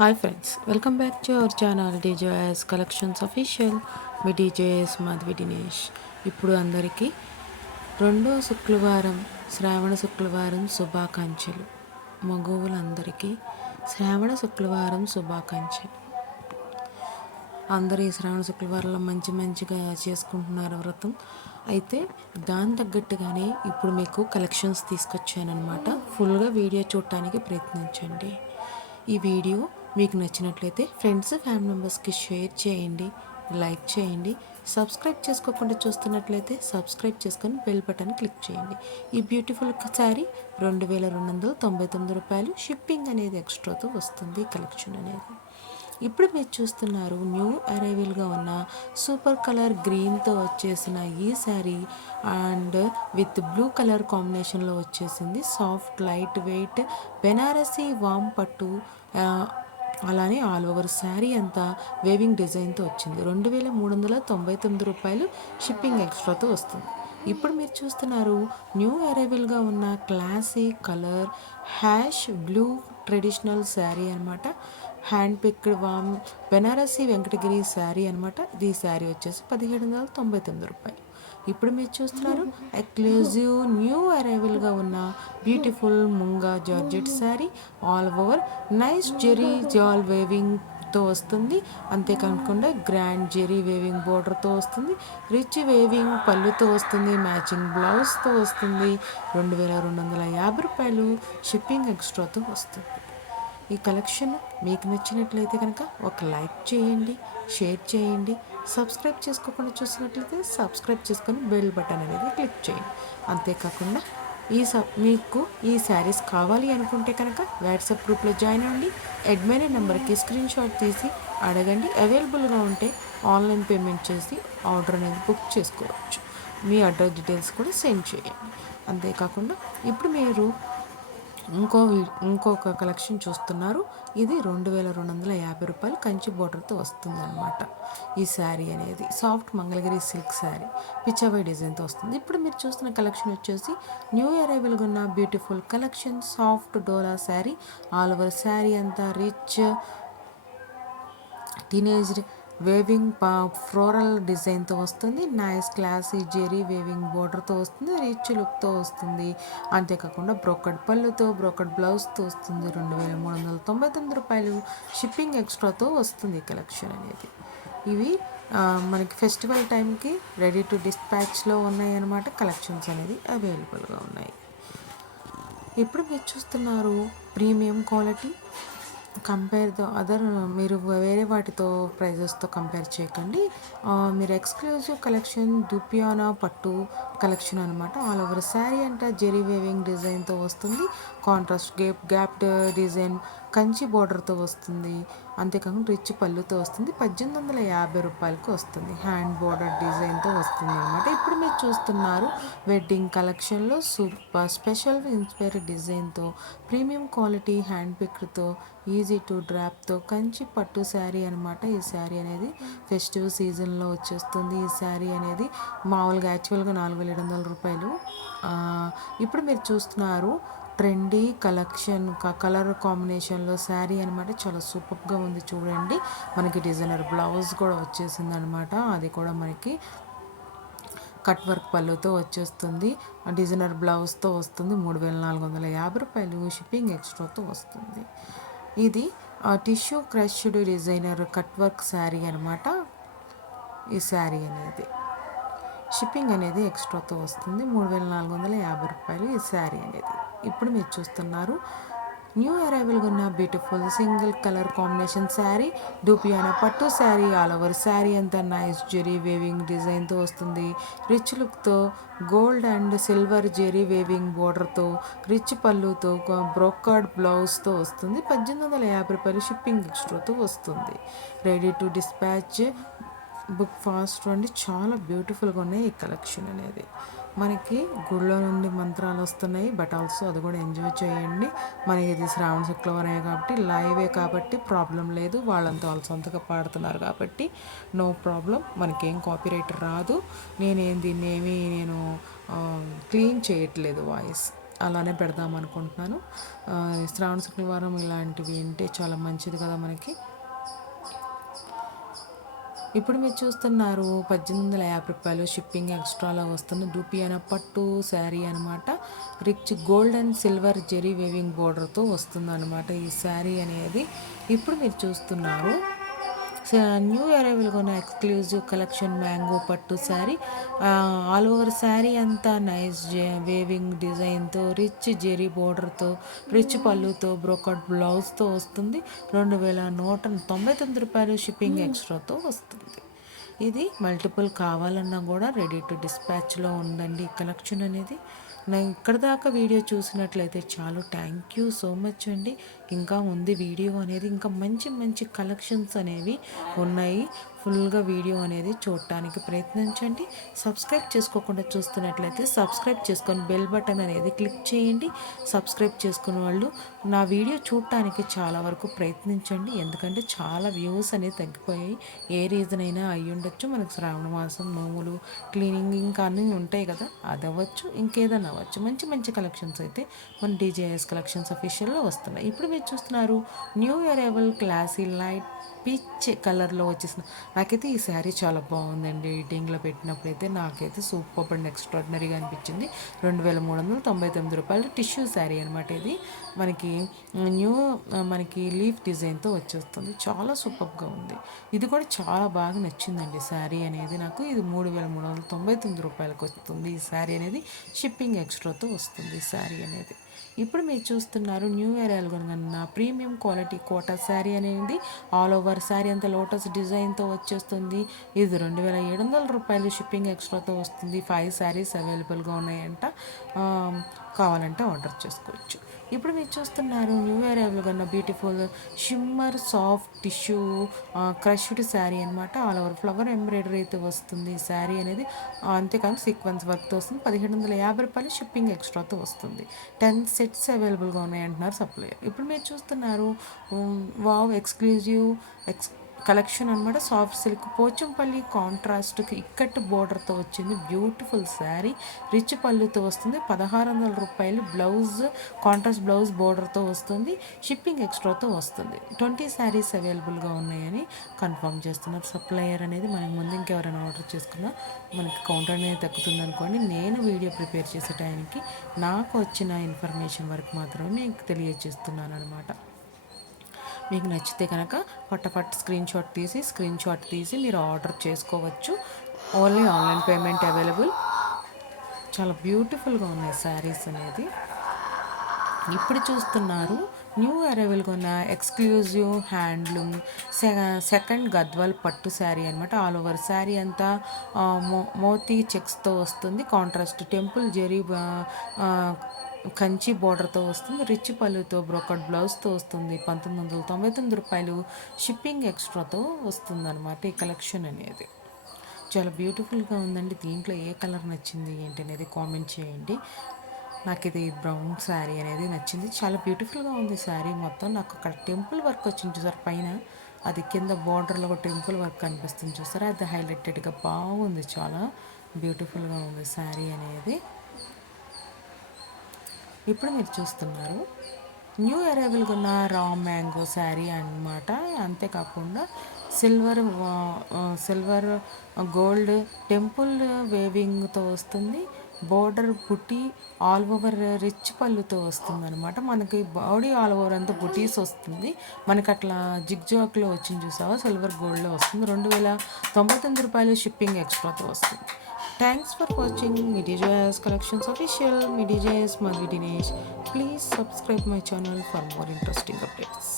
Hi friends, welcome back to our channel DJS collections official. Me DJS Madhavi Dinesh. ఇప్పుడు అందరికీ రెండో శుక్రవారం, శ్రావణ శుక్రవారం శుభాకాంక్షలు. మగవులందరికీ శ్రావణ శుక్రవారం శుభాకాంక్షలు. అందరూ ఈ శ్రావణ శుక్రవారంలో మంచిగా చేసుకుంటున్నారు వ్రతం. అయితే దాని తగ్గట్టుగానే ఇప్పుడు మీకు కలెక్షన్స్ తీసుకొచ్చానమాట. ఫుల్గా వీడియో చూడటానికి ప్రయత్నించండి. ఈ వీడియో మీకు నచ్చినట్లయితే ఫ్రెండ్స్, ఫ్యామిలీ మెంబర్స్కి షేర్ చేయండి, లైక్ చేయండి. సబ్స్క్రైబ్ చేసుకోకుండా చూస్తున్నట్లయితే సబ్స్క్రైబ్ చేసుకొని బెల్ బటన్ క్లిక్ చేయండి. ఈ బ్యూటిఫుల్ శారీ 2299 రూపాయలు. షిప్పింగ్ అనేది ఎక్స్ట్రాతో వస్తుంది. కలెక్షన్ అనేది ఇప్పుడు మీరు చూస్తున్నారు. న్యూ అరైవల్గా ఉన్న సూపర్ కలర్ గ్రీన్తో వచ్చేసిన ఈ sari and with blue colour కాంబినేషన్లో వచ్చేసింది. సాఫ్ట్ లైట్ వెయిట్ బెనారసీ వామ్ పట్టు, అలానే ఆల్ ఓవర్ శారీ అంతా వేవింగ్ డిజైన్తో వచ్చింది. 2399 రూపాయలు. షిప్పింగ్ ఎక్స్ట్రాతో వస్తుంది. ఇప్పుడు మీరు చూస్తున్నారు న్యూ అరైవల్గా ఉన్న classy colour hash blue traditional sari అనమాట. హ్యాండ్ పిక్డ్ వామ్ బెనారసీ వెంకటగిరి శారీ అనమాట. ఈ శారీ వచ్చేసి 1799 రూపాయలు. ఇప్పుడు మీరు చూస్తున్నారు ఎక్స్క్లూజివ్ న్యూ అరైవల్గా ఉన్న beautiful munga georgette sari. All over nice zari jaal వేవింగ్తో వస్తుంది. అంతేకాకుండా గ్రాండ్ జెరీ వేవింగ్ బోర్డర్తో వస్తుంది. రిచ్ వేవింగ్ పళ్ళుతో వస్తుంది. మ్యాచింగ్ బ్లౌజ్తో వస్తుంది. 2250 రూపాయలు. షిప్పింగ్ ఎక్స్ట్రాతో వస్తుంది. ఈ కలెక్షన్ మీకు నచ్చినట్లయితే కనుక ఒక లైక్ చేయండి, షేర్ చేయండి. సబ్స్క్రైబ్ చేసుకోకుండా చూసినట్లయితే సబ్స్క్రైబ్ చేసుకొని బెల్ బటన్ అనేది క్లిక్ చేయండి. అంతేకాకుండా మీకు ఈ శారీస్ కావాలి అనుకుంటే కనుక వాట్సాప్ గ్రూప్లో జాయిన్ అవ్వండి. అడ్మిన్ నెంబర్కి స్క్రీన్ షాట్ తీసి అడగండి. అవైలబుల్గా ఉంటే ఆన్లైన్ పేమెంట్ చేసి ఆర్డర్ అనేది బుక్ చేసుకోవచ్చు. మీ అడ్రస్ డీటెయిల్స్ కూడా సెండ్ చేయండి. అంతేకాకుండా ఇప్పుడు మీరు ఇంకొక కలెక్షన్ చూస్తున్నారు. ఇది 2250 రూపాయలు కంచి బోర్డర్తో వస్తుంది అనమాట. ఈ శారీ అనేది సాఫ్ట్ మంగళగిరి సిల్క్ శారీ పిచ్చావై డిజైన్తో వస్తుంది. ఇప్పుడు మీరు చూస్తున్న కలెక్షన్ వచ్చేసి న్యూ అరైవల్గా ఉన్న బ్యూటిఫుల్ కలెక్షన్ సాఫ్ట్ డోలా శారీ. ఆల్ ఓవర్ శారీ అంతా రిచ్ టీనేజ్ వేవింగ్ ఫ్లోరల్ డిజైన్తో వస్తుంది. నైస్ క్లాసీ జెరీ వేవింగ్ బోర్డర్తో వస్తుంది. రిచ్ లుక్తో వస్తుంది. అంతేకాకుండా బ్రోకడ్ పళ్ళుతో బ్రోకడ్ బ్లౌజ్తో వస్తుంది. 2399 రూపాయలు. షిప్పింగ్ ఎక్స్ట్రాతో వస్తుంది కలెక్షన్ అనేది. ఇవి మనకి ఫెస్టివల్ టైంకి రెడీ టు డిస్పాచ్లో ఉన్నాయి అన్నమాట. కలెక్షన్స్ అనేది అవైలబుల్గా ఉన్నాయి. ఇప్పుడు మీరు చూస్తున్నారు premium quality. Compare the other, మీరు వేరే వాటితో ప్రైజెస్తో కంపేర్ చేయకండి. మీరు ఎక్స్క్లూజివ్ కలెక్షన్ దుపియానా పట్టు కలెక్షన్ అనమాట. ఆల్ ఓవర్ శారీ అంతా జెరీ వేవింగ్ డిజైన్తో వస్తుంది. కాంట్రాస్ట్ గ్యాప్డ్ డిజైన్ కంచి బోర్డర్తో వస్తుంది. అంతేకాకుండా రిచ్ పళ్ళుతో వస్తుంది. 1850 రూపాయలకు వస్తుంది. హ్యాండ్ బోర్డర్ డిజైన్తో వస్తుంది అనమాట. ఇప్పుడు మీరు చూస్తున్నారు వెడ్డింగ్ కలెక్షన్లో సూపర్ స్పెషల్ ఇన్స్పైర్ డిజైన్తో ప్రీమియం క్వాలిటీ హ్యాండ్ పిక్తో ఈజీ టు డ్రాప్తో కంచి పట్టు శారీ అనమాట. ఈ శారీ అనేది ఫెస్టివ్ సీజన్లో వచ్చేస్తుంది. ఈ శారీ అనేది మామూలుగా యాక్చువల్గా 4700 రూపాయలు. ఇప్పుడు మీరు చూస్తున్నారు ట్రెండీ కలెక్షన్ కలర్ కాంబినేషన్లో శారీ అనమాట. చాలా సూపర్గా ఉంది చూడండి. మనకి డిజైనర్ బ్లౌజ్ కూడా వచ్చేసింది అనమాట. అది కూడా మనకి కట్ వర్క్ పళ్ళుతో వచ్చేస్తుంది. డిజైనర్ బ్లౌజ్తో వస్తుంది. 3450 రూపాయలు. షిప్పింగ్ ఎక్స్ట్రాతో వస్తుంది. ఇది tissue crushed designer cut work sari అనమాట. ఈ శారీ అనేది షిప్పింగ్ అనేది ఎక్స్ట్రాతో వస్తుంది. 3450 రూపాయలు ఈ శారీ అనేది. ఇప్పుడు మీరు చూస్తున్నారు న్యూ అరైవల్గా ఉన్న beautiful single colour combination sari డూపియానా పట్టు శారీ. ఆల్ ఓవర్ శారీ అంతా నైస్ జెరీ వేవింగ్ డిజైన్తో వస్తుంది. రిచ్ లుక్తో gold and silver zari weaving బోర్డర్తో రిచ్ పళ్ళుతో బ్రోకర్డ్ బ్లౌజ్తో వస్తుంది. 1850 రూపాయలు. షిప్పింగ్ ఎక్స్ట్రాతో వస్తుంది. Ready to dispatch. Book fast అండి. చాలా బ్యూటిఫుల్గా ఉన్నాయి ఈ కలెక్షన్ అనేది. మనకి గుళ్ళో నుండి మంత్రాలు వస్తున్నాయి. బట్ ఆల్సో అది కూడా ఎంజాయ్ చేయండి. మనకి ఇది శ్రావణ శుక్రవారమే కాబట్టి లైవే కాబట్టి ప్రాబ్లం లేదు. వాళ్ళంతా వాళ్ళ సొంతగా పాడుతున్నారు కాబట్టి నో ప్రాబ్లం. మనకేం కాపీరైట్ రాదు. దీన్ని నేను క్లీన్ చేయట్లేదు వాయిస్. అలానే పెడదాం అనుకుంటున్నాను. శ్రావణ శుక్రవారం ఇలాంటివి ఉంటే చాలా మంచిది కదా మనకి. ఇప్పుడు మీరు చూస్తున్నారు 1850 షిప్పింగ్ ఎక్స్ట్రాలో వస్తున్న డూపియానా పట్టు శారీ అనమాట. Rich gold and silver zari weaving బోర్డర్తో వస్తుంది అనమాట ఈ శారీ అనేది. ఇప్పుడు మీరు చూస్తున్నారు న్యూ అరైవల్గా ఉన్న ఎక్స్క్లూజివ్ కలెక్షన్ మ్యాంగో పట్టు శారీ. ఆల్ ఓవర్ శారీ అంతా నైస్ వేవింగ్ డిజైన్తో, రిచ్ జెరీ బోర్డర్తో, రిచ్ పళ్ళుతో, బ్రోకట్ బ్లౌజ్తో వస్తుంది. 2199 షిప్పింగ్ ఎక్స్ట్రాతో వస్తుంది. ఇది మల్టిపుల్ కావాలన్నా కూడా రెడీ టు డిస్పాచ్లో ఉందండి ఈ కలెక్షన్ అనేది. నేను ఇక్కడ దాకా వీడియో చూసినట్లయితే చాలు. థ్యాంక్ యూ సో మచ్ అండి. ఇంకా ఉంది వీడియో అనేది, ఇంకా మంచి మంచి కలెక్షన్స్ అనేవి ఉన్నాయి. ఫుల్గా వీడియో అనేది చూడటానికి ప్రయత్నించండి. సబ్స్క్రైబ్ చేసుకోకుండా చూస్తున్నట్లయితే సబ్స్క్రైబ్ చేసుకొని బెల్ బటన్ అనేది క్లిక్ చేయండి. సబ్స్క్రైబ్ చేసుకున్న వాళ్ళు నా వీడియో చూడటానికి చాలా వరకు ప్రయత్నించండి. ఎందుకంటే చాలా వ్యూస్ అనేది తగ్గిపోయాయి. ఏ రీజన్ అయినా అయ్యి ఉండొచ్చు. మనకు శ్రావణ మాసం నోములు, క్లీనింగ్ ఇంకా అన్నీ ఉంటాయి కదా, అది అవ్వచ్చు, ఇంకేదన్నా అవ్వచ్చు. మంచి మంచి కలెక్షన్స్ అయితే మన డీజేఎస్ కలెక్షన్స్ అఫీషియల్లో వస్తున్నాయి. ఇప్పుడు మీరు చూస్తున్నారు new arrival classy light peach కలర్లో వచ్చేసిన. నాకైతే ఈ శారీ చాలా బాగుందండి. ఎడిటింగ్లో పెట్టినప్పుడైతే నాకైతే సూపర్ అండ్ ఎక్స్ట్రాడినరీగా అనిపించింది. 2399 టిష్యూ శారీ అనమాట ఇది. మనకి లీఫ్ డిజైన్తో వచ్చేస్తుంది. చాలా సూపర్గా ఉంది. ఇది కూడా చాలా బాగా నచ్చిందండి శారీ అనేది నాకు. ఇది 3399 వస్తుంది ఈ శారీ అనేది. షిప్పింగ్ ఎక్స్ట్రాతో వస్తుంది ఈ శారీ అనేది. ఇప్పుడు మీరు చూస్తున్నారు న్యూ ఇయర్ కన్నా ప్రీమియం క్వాలిటీ కోటా శారీ అనేది. ఆల్ ఓవర్ శారీ అంతా లోటస్ డిజైన్తో వచ్చేస్తుంది. ఇది 2700 షిప్పింగ్ ఎక్స్ట్రాతో వస్తుంది. 5 శారీస్ అవైలబుల్గా ఉన్నాయంట. కావాలంటే ఆర్డర్ చేసుకోవచ్చు. ఇప్పుడు మీరు చూస్తున్నారు న్యూ ఇయర్ కన్నా beautiful shimmer soft tissue crushed sari అనమాట. ఆల్ ఓవర్ ఫ్లవర్ ఎంబ్రాయిడరీతో వస్తుంది ఈ శారీ అనేది. అంతేకాదు సీక్వెన్స్ వర్క్తో వస్తుంది. 1750 షిప్పింగ్ ఎక్స్ట్రాతో వస్తుంది. 10 సెట్స్ అవైలబుల్గా ఉన్నాయంటున్నారు సప్లయర్. ఇప్పుడు మీరు చూస్తున్నారు వావ్ ఎక్స్క్లూజివ్ కలెక్షన్ అనమాట. సాఫ్ట్ సిల్క్ పోచంపల్లి కాంట్రాస్ట్కి ఇక్కట్ బోర్డర్తో వచ్చింది. బ్యూటిఫుల్ శారీ. రిచ్ పళ్ళుతో వస్తుంది. 1600 బ్లౌజ్, కాంట్రాస్ట్ బ్లౌజ్ బోర్డర్తో వస్తుంది. షిప్పింగ్ ఎక్స్ట్రాతో వస్తుంది. 20 శారీస్ అవైలబుల్గా ఉన్నాయని కన్ఫర్మ్ చేస్తున్నారు సప్లయర్ అనేది. మనకి ముందు ఇంకెవరైనా ఆర్డర్ చేసుకున్నా మనకి కౌంటర్ అనేది తగ్గుతుంది అనుకోండి. నేను వీడియో ప్రిపేర్ చేసే టైంకి నాకు వచ్చిన ఇన్ఫర్మేషన్ వరకు మాత్రమే మీకు తెలియజేస్తున్నాను అనమాట. మీకు నచ్చితే కనుక ఫటాఫట్ స్క్రీన్ షాట్ తీసి మీరు ఆర్డర్ చేసుకోవచ్చు. Only online payment available. చాలా బ్యూటిఫుల్గా ఉన్నాయి శారీస్ అనేది. ఇప్పుడు చూస్తున్నారు న్యూ అరైవల్గా ఉన్న ఎక్స్క్లూజివ్ హ్యాండ్లూమ్ సెకండ్ గద్వాల్ పట్టు శారీ అనమాట. ఆల్ ఓవర్ శారీ అంతా మోతీ చెక్స్తో వస్తుంది. కాంట్రాస్ట్ టెంపుల్ జెరీ కంచి బోర్డర్తో వస్తుంది. రిచ్ పళ్ళుతో బ్రోకట్ బ్లౌజ్తో వస్తుంది. 1999 షిప్పింగ్ ఎక్స్ట్రాతో వస్తుంది అనమాట ఈ కలెక్షన్ అనేది. చాలా బ్యూటిఫుల్గా ఉందండి. దీంట్లో ఏ కలర్ నచ్చింది ఏంటి అనేది కామెంట్ చేయండి. నాకు ఇది బ్రౌన్ శారీ అనేది నచ్చింది. చాలా బ్యూటిఫుల్గా ఉంది శారీ మొత్తం. నాకు అక్కడ టెంపుల్ వర్క్ వచ్చింది చూసారు పైన, అది కింద బార్డర్లో ఒక టెంపుల్ వర్క్ కనిపిస్తుంది చూసారా, అది హైలైటెడ్గా బాగుంది. చాలా బ్యూటిఫుల్గా ఉంది శారీ అనేది. ఇప్పుడు మీరు చూస్తున్నారు న్యూ అరైవల్గా ఉన్న రా మ్యాంగో శారీ అన్నమాట. అంతేకాకుండా సిల్వర్ గోల్డ్ టెంపుల్ వేవింగ్తో వస్తుంది. బోర్డర్ బుటీ ఆల్ ఓవర్ రిచ్ పళ్ళుతో వస్తుంది అనమాట. మనకి బాడీ ఆల్ ఓవర్ అంతా బుటీస్ వస్తుంది. మనకి అట్లా జిగ్జాగ్లో వచ్చింది చూసావా, సిల్వర్ గోల్డ్లో వస్తుంది. 2099 షిప్పింగ్ ఎక్స్ట్రాతో వస్తుంది. Thanks for watching MediaJoy's Collections Official. MediaJoy's Madhvi Dinesh. Please subscribe my channel for more interesting updates.